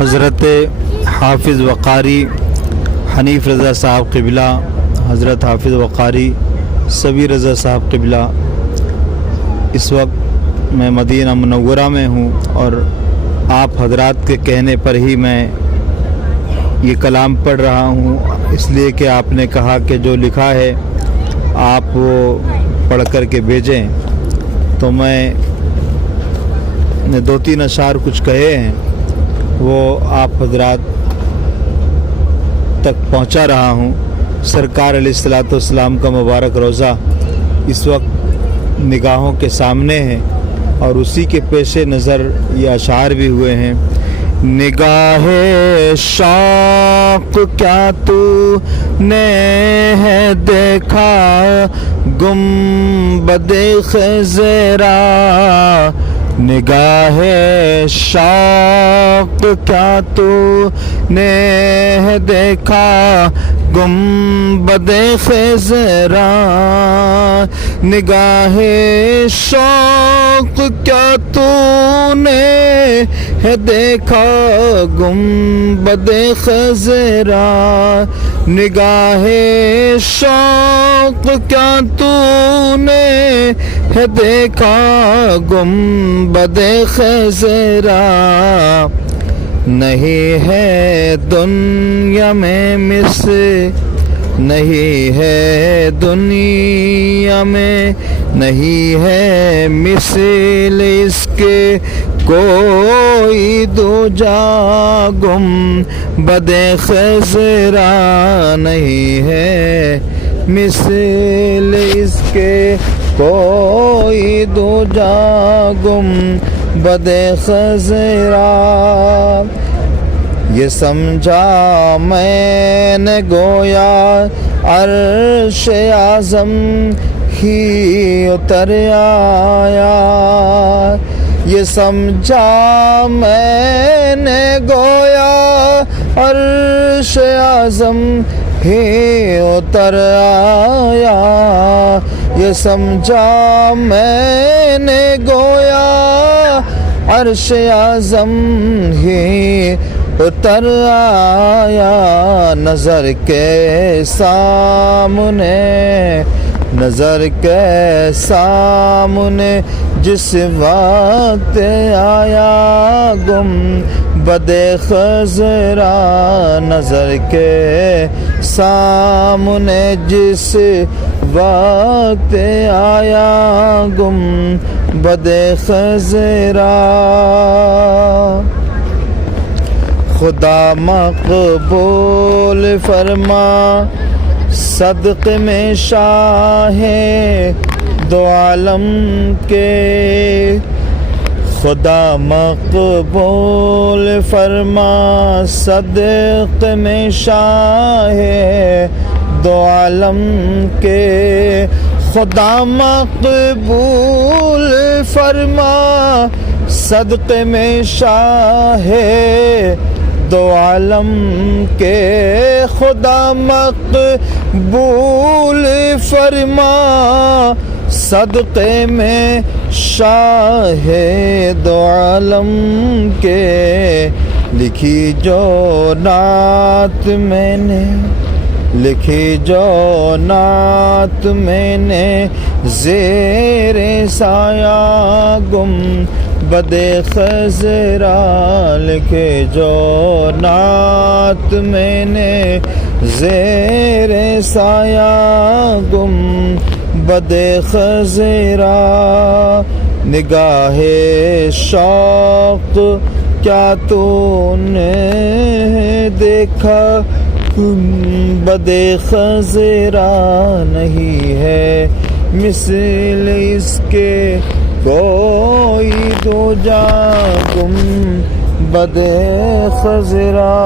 حضرت حافظ وقاری حنیف رضا صاحب قبلہ، حضرت حافظ وقاری سبی رضا صاحب قبلہ، اس وقت میں مدینہ منورہ میں ہوں اور آپ حضرات کے کہنے پر ہی میں یہ کلام پڑھ رہا ہوں، اس لیے کہ آپ نے کہا کہ جو لکھا ہے آپ وہ پڑھ کر کے بھیجیں، تو میں نے 2-3 اشعار کچھ کہے ہیں، وہ آپ حضرات تک پہنچا رہا ہوں۔ سرکار علیہ الصلوۃ والسلام کا مبارک روضہ اس وقت نگاہوں کے سامنے ہے اور اسی کے پیش نظر یہ اشعار بھی ہوئے ہیں۔ نگاہ شوق کیا تو نے ہے دیکھا گنبد خضرا، نگاہ شوق کیا تو نے ہے دیکھا گنبد خضرا، نگاہ شوق کیا تو نے ہے دیکھا گنبد خضرا، نگاہ شوق کیا تو نے ہے دیکھا گنبد خضرا، نہیں ہے دنیا میں مثل، نہیں ہے دنیا میں نہیں ہے مثل اس کے کوئی دوجا گنبد خضرا، نہیں ہے مثل اس کے کوئی دوجا گنبد خضرا، یہ سمجھا میں نے گویا عرش اعظم ہی اتر آیا، یہ سمجھا میں نے گویا عرش اعظم ہی اتر آیا، یہ سمجھا میں نے گویا عرش اعظم ہی اتر آیا، نظر کے سامنے نظر کے سامنے جس وقت آیا گنبد خضرا، نظر کے سامنے جس وقت آیا گنبد خضرا، خدا مقبول فرما صدق میں شاہ دو عالم کے، خدا مقبول فرما صدق میں شاہ دو عالم کے، خدا مقبول فرما صدق میں شاہ دو عالم کے، خدا مقبول فرما صدقے میں شاہ دو عالم کے، لکھی جو نعت میں نے لکھی جو نعت میں نے زیر سایہ گنبد خضرا، لکھے جو نعت میں نے زیر سایہ گنبد خضرا، نگاہ شوق کیا تو نے دیکھا گنبد خضرا، نہیں ہے مثل اس کے کوئی دوجا گنبد خضرا۔